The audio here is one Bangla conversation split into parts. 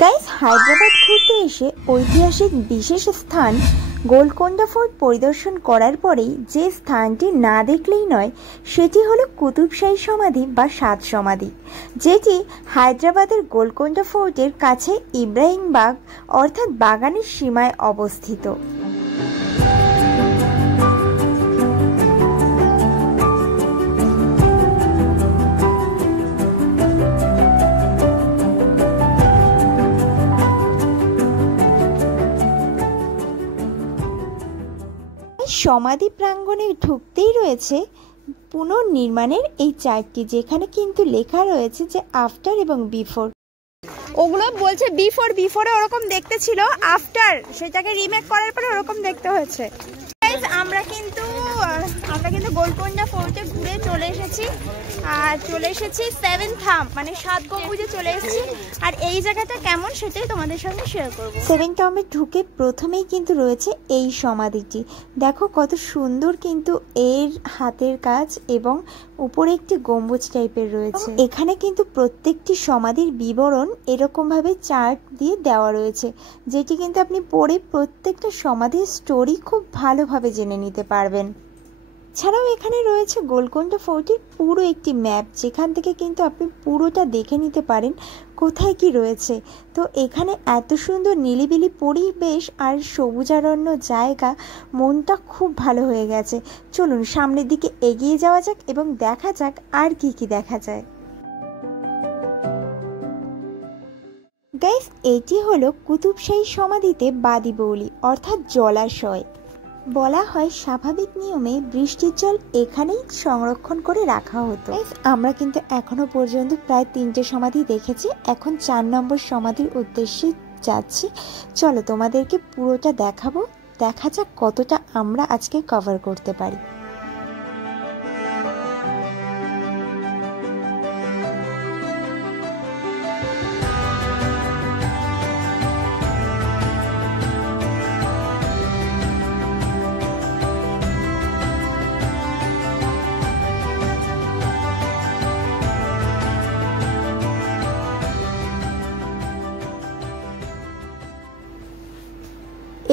গাইস, হায়দ্রাবাদ ঘুরতে এসে ঐতিহাসিক বিশেষ স্থান গোলকোন্ডা ফোর্ট পরিদর্শন করার পরেই যে স্থানটি না দেখলেই নয় সেটি হলো কুতুব শাহী সমাধি বা সাত সমাধি, যেটি হায়দ্রাবাদের গোলকোন্ডা ফোর্টের কাছে ইব্রাহিমবাগ অর্থাৎ বাগানের সীমায় অবস্থিত। সমাধি প্রাঙ্গণে ঢুকতেই রয়েছে পুনর্নির্মাণের এই চার্টটি, যেখানে কিন্তু লেখা রয়েছে যে আফটার এবং বিফোর। ওগুলো বলছে বিফোরে ওরকম দেখতে ছিল, আফটার সেটাকে রিমেক করার পরে ওরকম দেখতে হয়েছে। আমরা কিন্তু গোলকোন্ডা ফোর্টে ঘুরে চলে এসেছি, আর চলে এসেছি সেভেন থাম্ব মানে 7 গম্বুজে চলে এসেছি। আর এই জায়গাটা কেমন সেটাই তোমাদের সঙ্গে শেয়ার করব। সেভেন থাম্বে ঢুকে প্রথমেই কিন্তু রয়েছে এই সমাধিটি। দেখো কত সুন্দর কিন্তু এর হাতের কাজ, এবং উপরে একটি গম্বুজ টাইপের রয়েছে। এখানে কিন্তু প্রত্যেকটি সমাধির বিবরণ এরকম ভাবে চার্ট দিয়ে দেওয়া রয়েছে, যেটি কিন্তু আপনি পড়ে প্রত্যেকটা সমাধির স্টোরি খুব ভালোভাবে জেনে নিতে পারবেন। ছাড়াও এখানে রয়েছে গোলকোন্ডা ফোর্টের পুরো একটি ম্যাপ, যেখান থেকে কিন্তু আপনি পুরোটা দেখে নিতে পারেন কোথায় কি রয়েছে। তো এখানে এত সুন্দর নিলিবিলি পরিবেশ আর সবুজারণ্য জায়গা, মনটা খুব ভালো হয়ে গেছে। চলুন সামনের দিকে এগিয়ে যাওয়া যাক এবং দেখা যাক আর কি কি দেখা যায়। গাইস, এটি হলো কুতুব শাহী সমাধিতে বাদিবৌলি অর্থাৎ জলাশয়। বলা হয় স্বাভাবিক নিয়মে বৃষ্টির জল এখানেই সংরক্ষণ করে রাখা হতো। আমরা কিন্তু এখনো পর্যন্ত প্রায় 3টে সমাধি দেখেছি, এখন 4 নম্বর সমাধির উদ্দেশ্যে যাচ্ছি। চলো তোমাদেরকে পুরোটা দেখাবো, দেখা যাক কতটা আমরা আজকে কভার করতে পারি।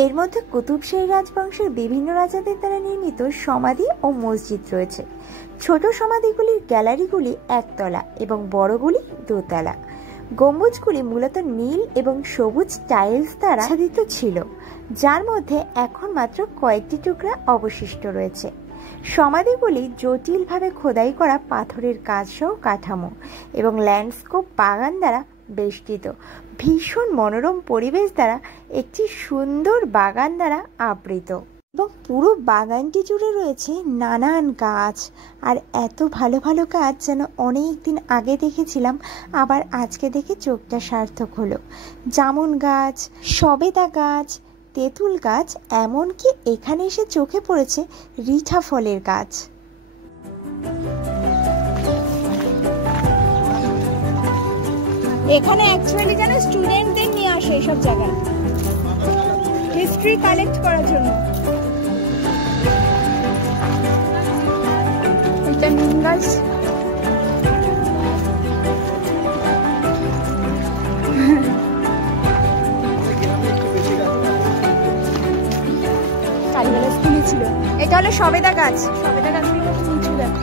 এর মধ্যে কুতুব শাহী রাজবংশের বিভিন্ন রাজাদের দ্বারা নির্মিত সমাধি ও মসজিদ রয়েছে। ছোট সমাধিগুলির গ্যালারিগুলি একতলা এবং বড়গুলি দোতলা। গম্বুজগুলি মূলত নীল এবং সবুজ টাইলস দ্বারা আচ্ছাদিত ছিল, যার মধ্যে এখন মাত্র কয়েকটি টুকরা অবশিষ্ট রয়েছে। সমাধিগুলি জটিলভাবে খোদাই করা পাথরের কাজ সহ কাঠামো এবং ল্যান্ডস্কেপ বাগান দ্বারা বেষ্টিত। ভীষণ মনোরম পরিবেশ দ্বারা একটি সুন্দর বাগান দ্বারা আবৃত, এবং পুরো বাগানটি জুড়ে রয়েছে নানান গাছ। আর এত ভালো ভালো গাছ যেন অনেক দিন আগে দেখেছিলাম, আবার আজকে দেখে চোখটা সার্থক হলো। জামুন গাছ, সবেদা গাছ, তেঁতুল গাছ, এমনকি এখানে এসে চোখে পড়েছে রিঠা ফলের গাছ। এখানে অ্যাকচুয়ালি যেন স্টুডেন্টদের নিয়ে আসে এইসব জায়গায় হিস্ট্রি কালেক্ট করার জন্য। এটা নিম গাছ, কালীবালা স্কুলে ছিল। এটা হলো সবেদা গাছ, সবেদা গাছগুলো নিচু দেখো।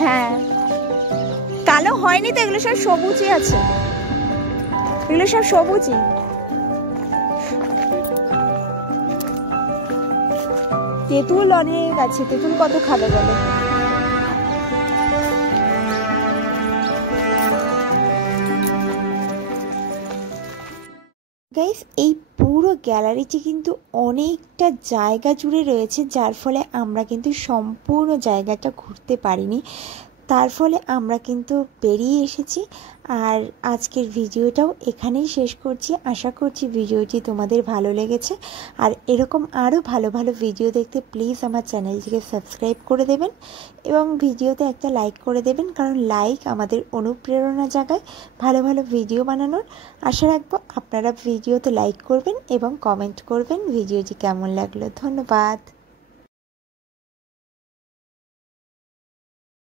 হ্যাঁ, কালো হয়নি তো, এগুলো সব সবুজই আছে, এগুলো সব সবুজই। তেঁতুল অনেক আছে, তেঁতুল কত খাবে বলো। গাইস, এই পুরো গ্যালারিটি কিন্তু অনেকটা জায়গা জুড়ে রয়েছে, যার ফলে আমরা কিন্তু সম্পূর্ণ জায়গাটা ঘুরতে পারিনি। তার ফলে আমরা কিন্তু বেরিয়ে এসেছি। আর আজকের ভিডিওটাও এখানেই শেষ করছি। আশা করছি ভিডিওটি তোমাদের ভালো লেগেছে। আর এরকম আরও ভালো ভালো ভিডিও দেখতে প্লিজ আমার চ্যানেলটিকে সাবস্ক্রাইব করে দেবেন এবং ভিডিওতে একটা লাইক করে দেবেন, কারণ লাইক আমাদের অনুপ্রেরণা জাগায় ভালো ভালো ভিডিও বানানোর। আশা রাখবো আপনারা ভিডিওতে লাইক করবেন এবং কমেন্ট করবেন ভিডিওটি কেমন লাগলো। ধন্যবাদ।